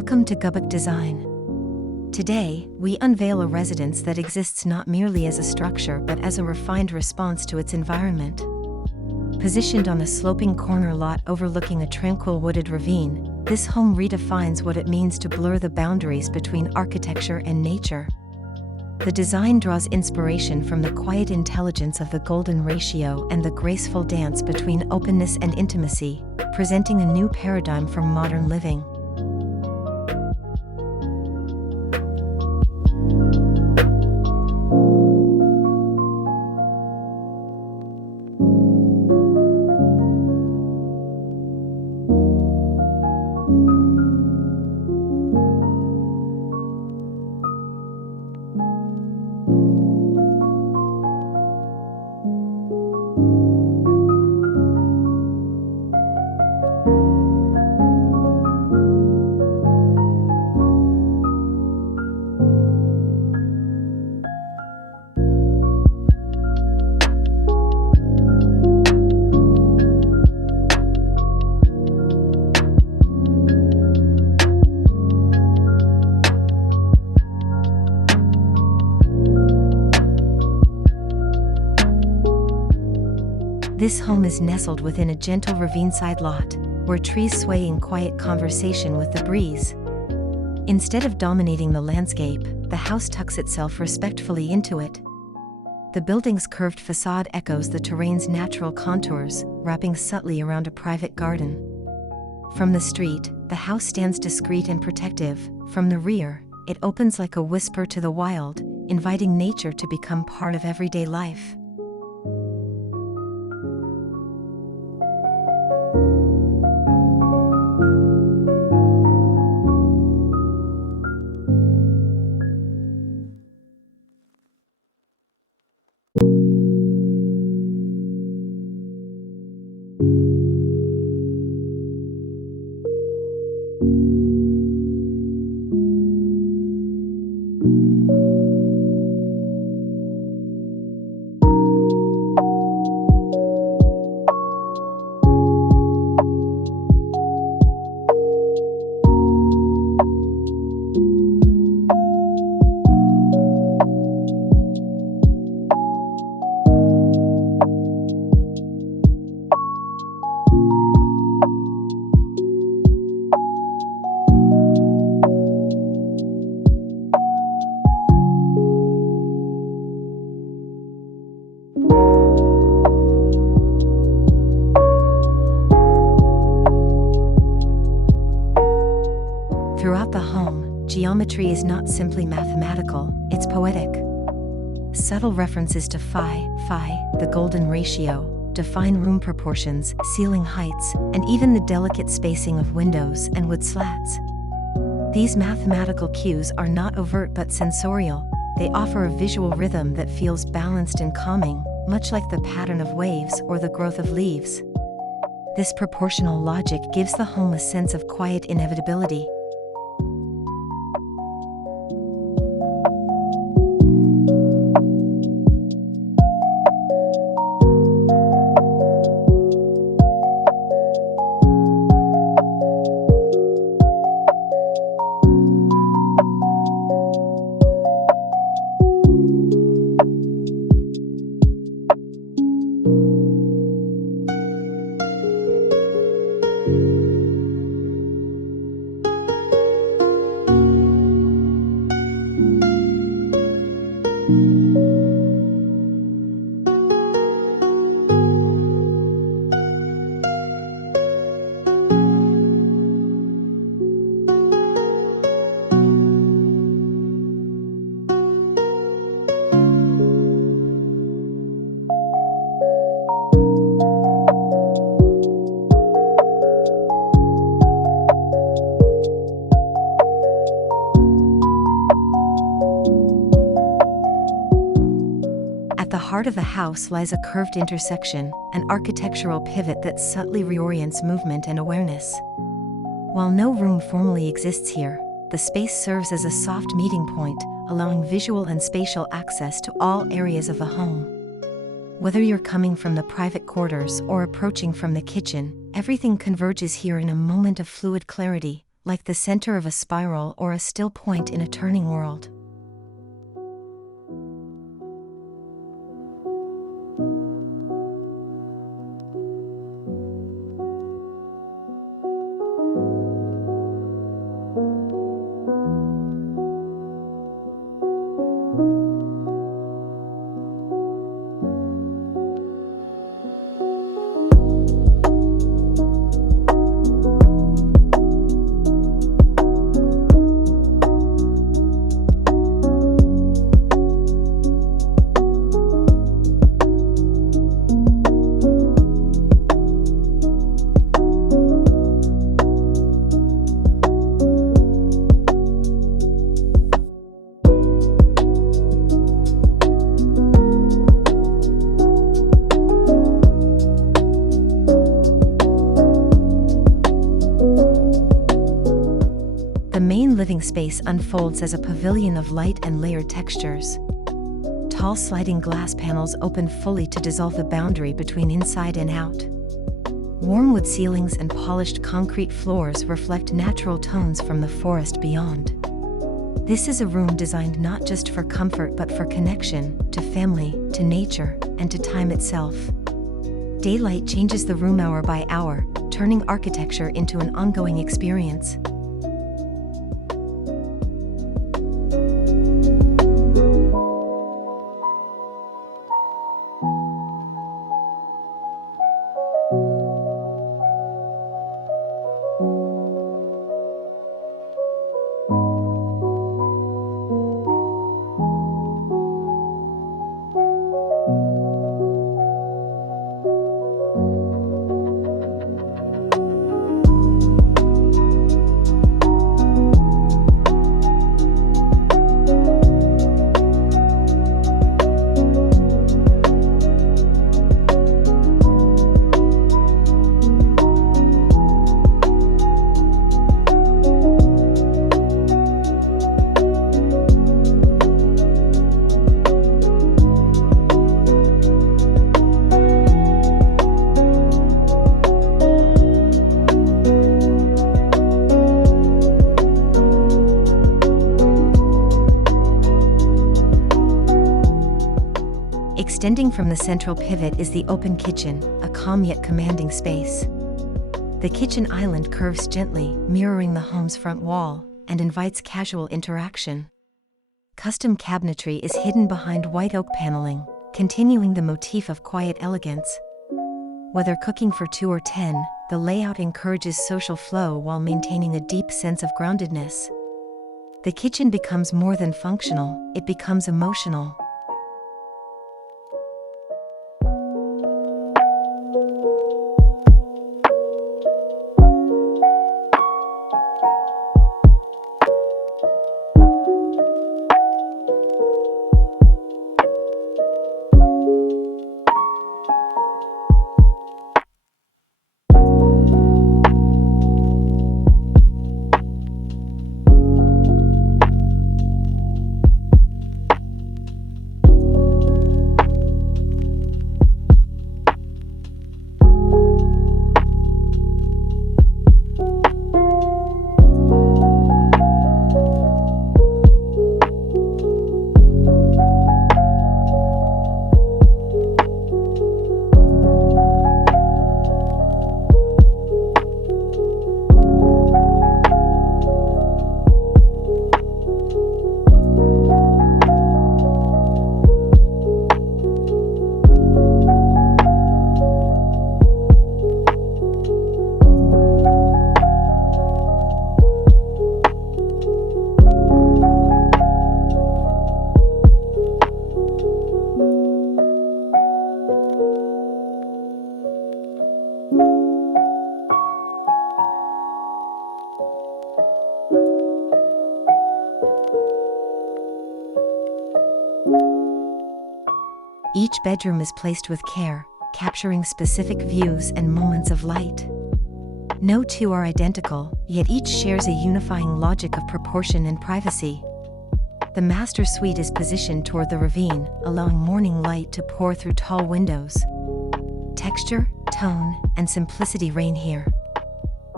Welcome to Gubuk Design. Today, we unveil a residence that exists not merely as a structure but as a refined response to its environment. Positioned on a sloping corner lot overlooking a tranquil wooded ravine, this home redefines what it means to blur the boundaries between architecture and nature. The design draws inspiration from the quiet intelligence of the golden ratio and the graceful dance between openness and intimacy, presenting a new paradigm for modern living. This home is nestled within a gentle ravine-side lot, where trees sway in quiet conversation with the breeze. Instead of dominating the landscape, the house tucks itself respectfully into it. The building's curved facade echoes the terrain's natural contours, wrapping subtly around a private garden. From the street, the house stands discreet and protective. From the rear, it opens like a whisper to the wild, inviting nature to become part of everyday life. Throughout the home, geometry is not simply mathematical, it's poetic. Subtle references to phi, the golden ratio, define room proportions, ceiling heights, and even the delicate spacing of windows and wood slats. These mathematical cues are not overt but sensorial. They offer a visual rhythm that feels balanced and calming, much like the pattern of waves or the growth of leaves. This proportional logic gives the home a sense of quiet inevitability. At the heart of the house lies a curved intersection, an architectural pivot that subtly reorients movement and awareness. While no room formally exists here, the space serves as a soft meeting point, allowing visual and spatial access to all areas of the home. Whether you're coming from the private quarters or approaching from the kitchen, everything converges here in a moment of fluid clarity, like the center of a spiral or a still point in a turning world. The main living space unfolds as a pavilion of light and layered textures. Tall sliding glass panels open fully to dissolve the boundary between inside and out. Warm wood ceilings and polished concrete floors reflect natural tones from the forest beyond. This is a room designed not just for comfort but for connection, to family, to nature, and to time itself. Daylight changes the room hour by hour, turning architecture into an ongoing experience. Extending from the central pivot is the open kitchen, a calm yet commanding space. The kitchen island curves gently, mirroring the home's front wall, and invites casual interaction. Custom cabinetry is hidden behind white oak paneling, continuing the motif of quiet elegance. Whether cooking for 2 or 10, the layout encourages social flow while maintaining a deep sense of groundedness. The kitchen becomes more than functional, it becomes emotional. Each bedroom is placed with care, capturing specific views and moments of light. No two are identical, yet each shares a unifying logic of proportion and privacy. The master suite is positioned toward the ravine, allowing morning light to pour through tall windows. Texture, tone, and simplicity reign here.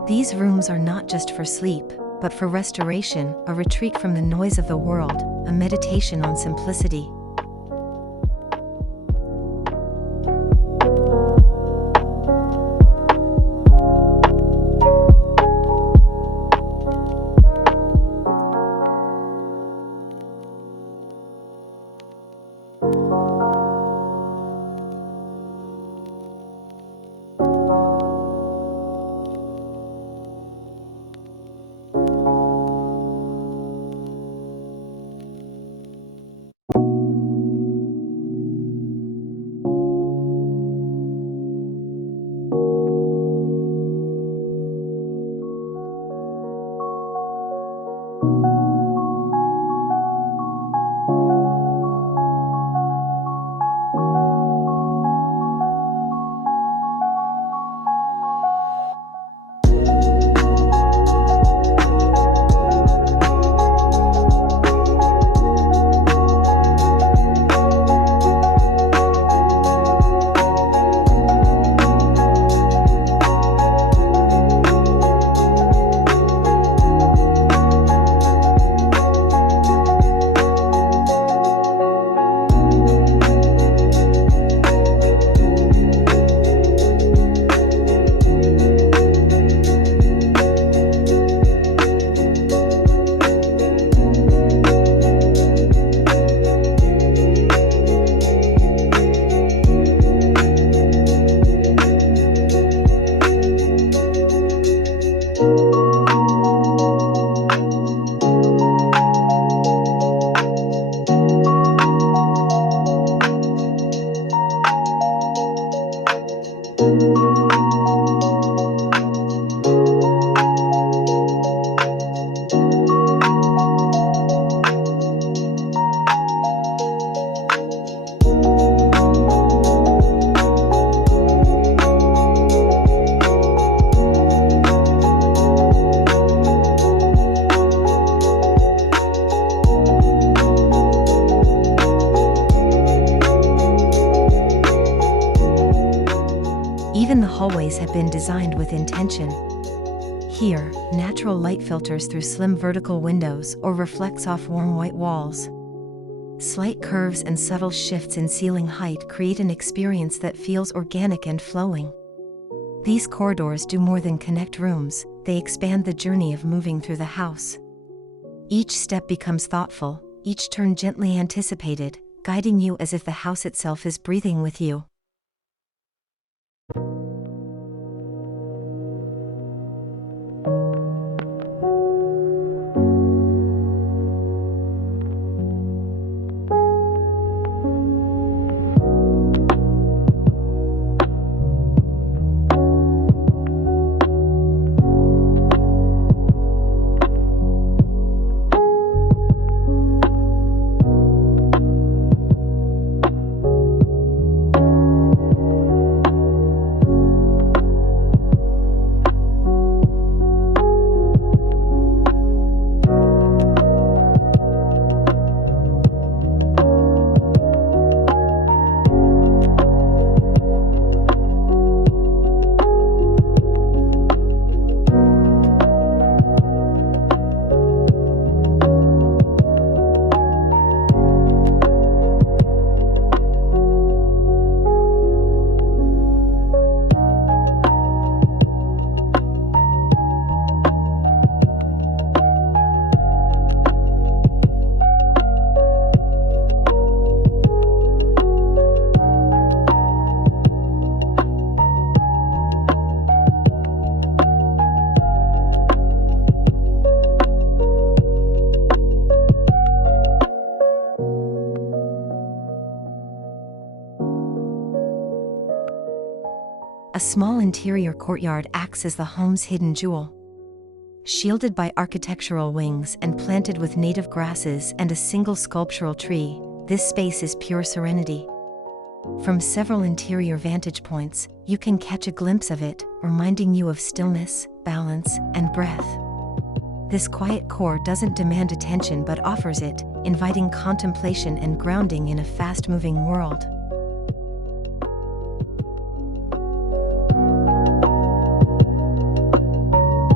These rooms are not just for sleep, but for restoration, a retreat from the noise of the world, a meditation on simplicity. Even the hallways have been designed with intention. Here, natural light filters through slim vertical windows or reflects off warm white walls. Slight curves and subtle shifts in ceiling height create an experience that feels organic and flowing. These corridors do more than connect rooms, they expand the journey of moving through the house. Each step becomes thoughtful, each turn gently anticipated, guiding you as if the house itself is breathing with you. A small interior courtyard acts as the home's hidden jewel. Shielded by architectural wings and planted with native grasses and a single sculptural tree, this space is pure serenity. From several interior vantage points, you can catch a glimpse of it, reminding you of stillness, balance, and breath. This quiet core doesn't demand attention but offers it, inviting contemplation and grounding in a fast-moving world.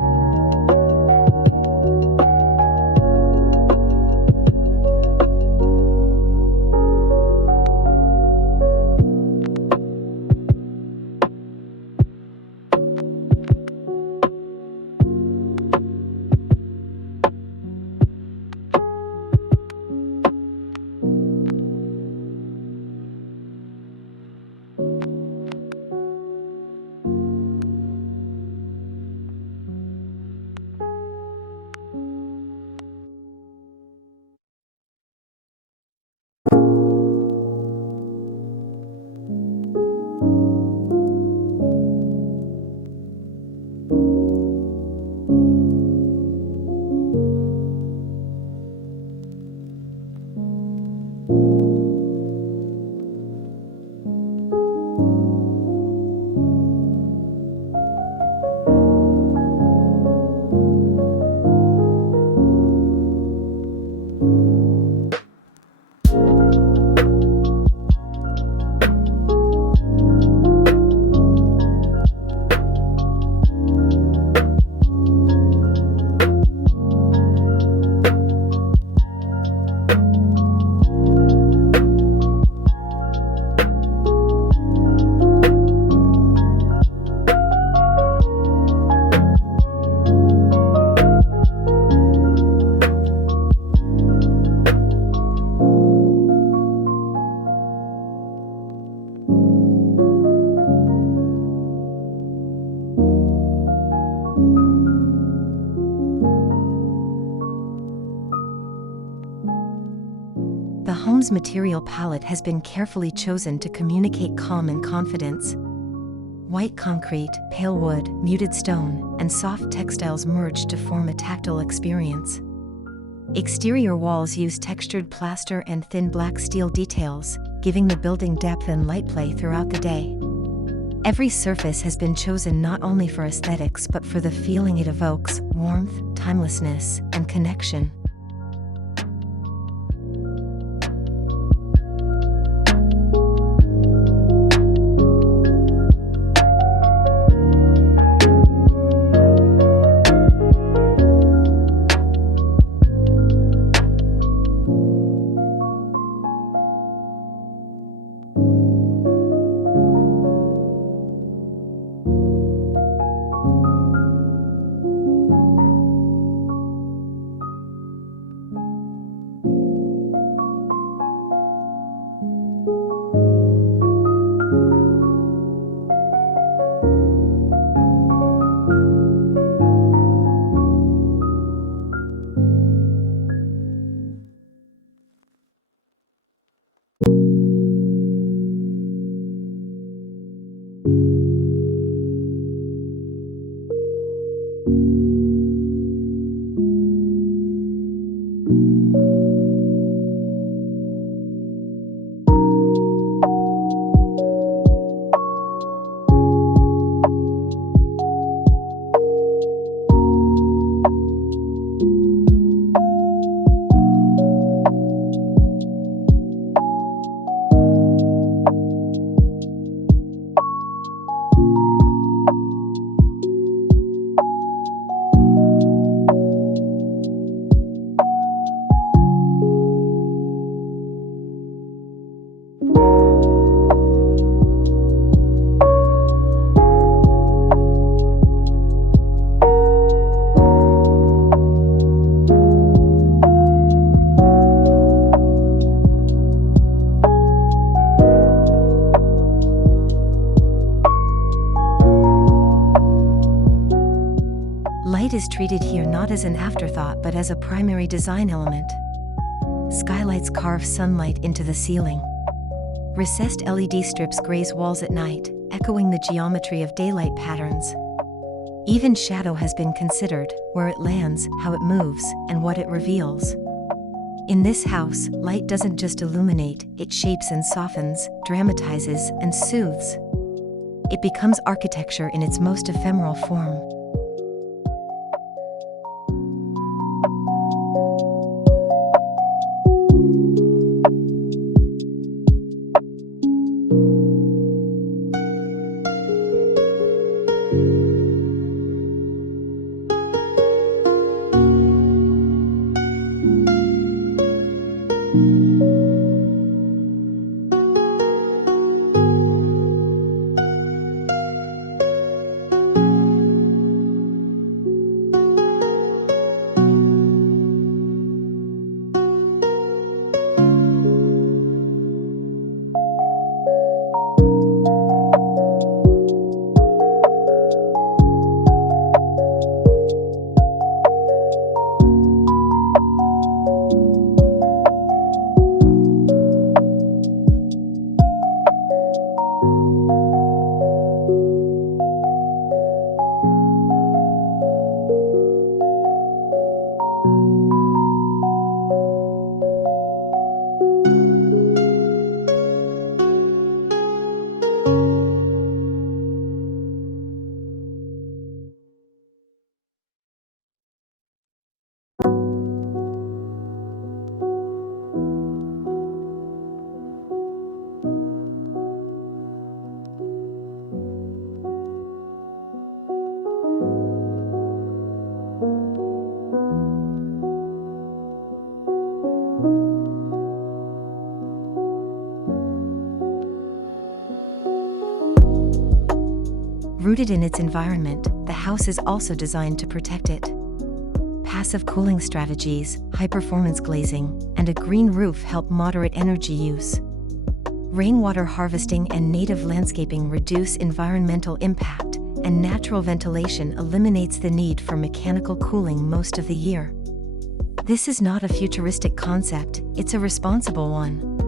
home's material palette has been carefully chosen to communicate calm and confidence. White concrete, pale wood, muted stone, and soft textiles merge to form a tactile experience. Exterior walls use textured plaster and thin black steel details, giving the building depth and light play throughout the day. Every surface has been chosen not only for aesthetics but for the feeling it evokes: warmth, timelessness, and connection. Light is treated here not as an afterthought but as a primary design element. Skylights carve sunlight into the ceiling. Recessed LED strips graze walls at night, echoing the geometry of daylight patterns. Even shadow has been considered: where it lands, how it moves, and what it reveals. In this house, light doesn't just illuminate, it shapes and softens, dramatizes, and soothes. It becomes architecture in its most ephemeral form. Rooted in its environment, the house is also designed to protect it. Passive cooling strategies, high-performance glazing, and a green roof help moderate energy use. Rainwater harvesting and native landscaping reduce environmental impact, and natural ventilation eliminates the need for mechanical cooling most of the year. This is not a futuristic concept, it's a responsible one.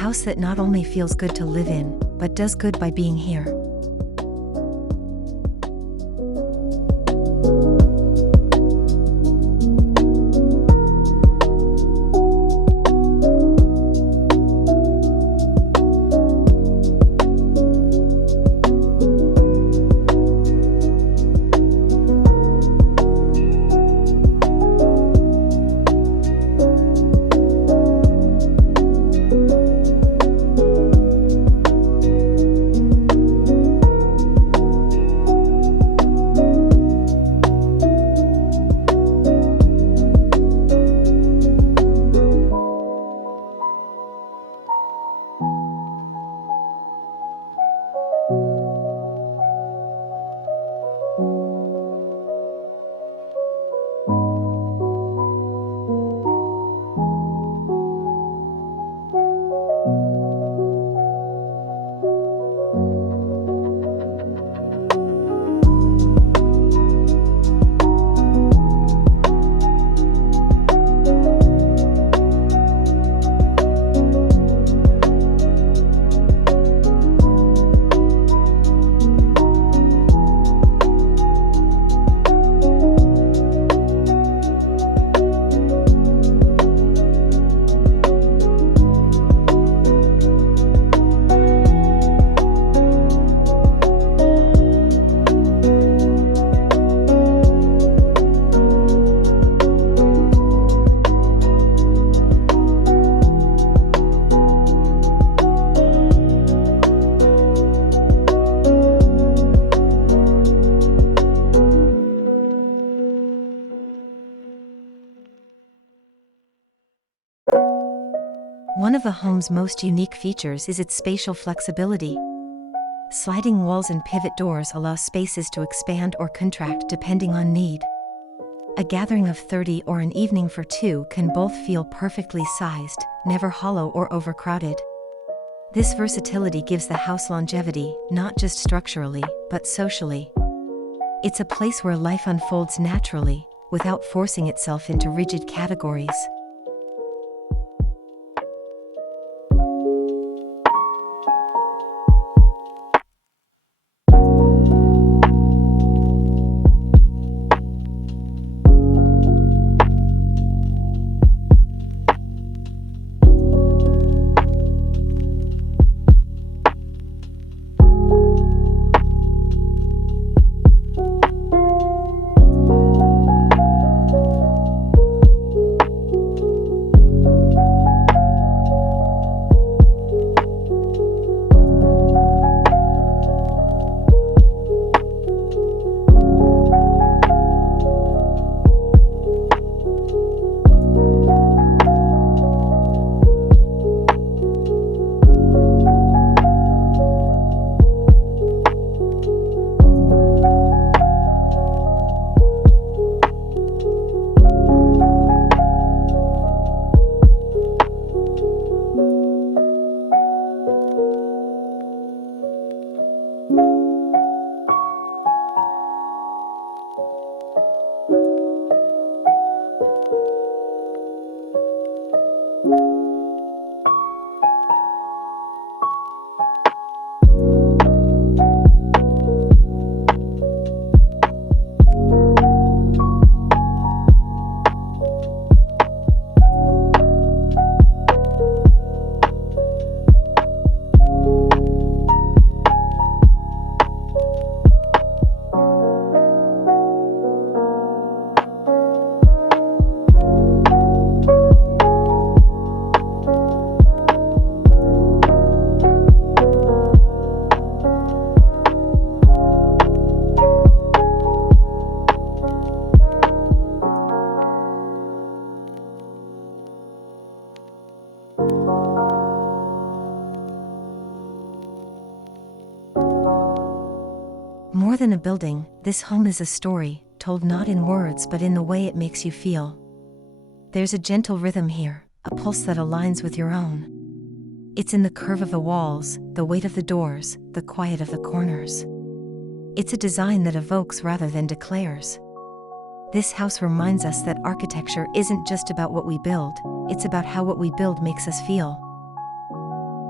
house that not only feels good to live in, but does good by being here. One of the home's most unique features is its spatial flexibility. Sliding walls and pivot doors allow spaces to expand or contract depending on need. A gathering of 30 or an evening for 2 can both feel perfectly sized, never hollow or overcrowded. This versatility gives the house longevity, not just structurally, but socially. It's a place where life unfolds naturally, without forcing itself into rigid categories. More than a building, this home is a story, told not in words but in the way it makes you feel. There's a gentle rhythm here, a pulse that aligns with your own. It's in the curve of the walls, the weight of the doors, the quiet of the corners. It's a design that evokes rather than declares. This house reminds us that architecture isn't just about what we build, it's about how what we build makes us feel.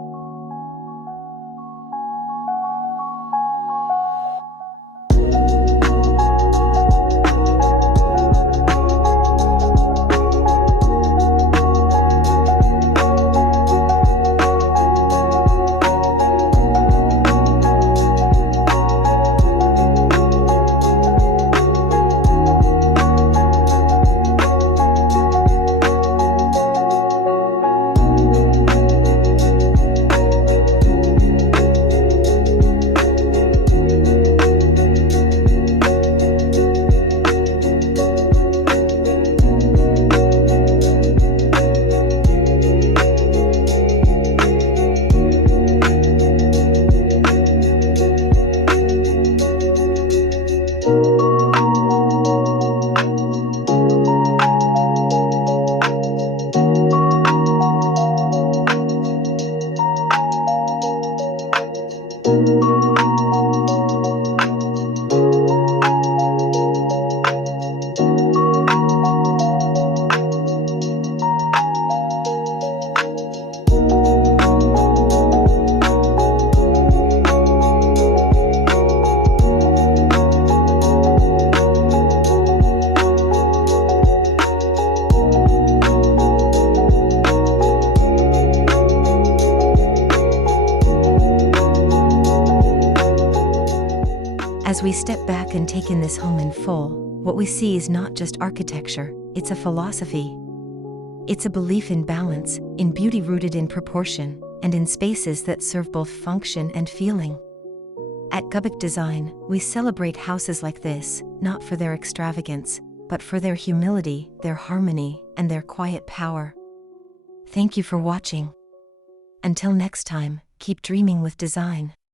As we step back and take in this home in full, what we see is not just architecture, it's a philosophy. It's a belief in balance, in beauty rooted in proportion, and in spaces that serve both function and feeling. At Gubuk Design, we celebrate houses like this, not for their extravagance, but for their humility, their harmony, and their quiet power. Thank you for watching. Until next time, keep dreaming with design.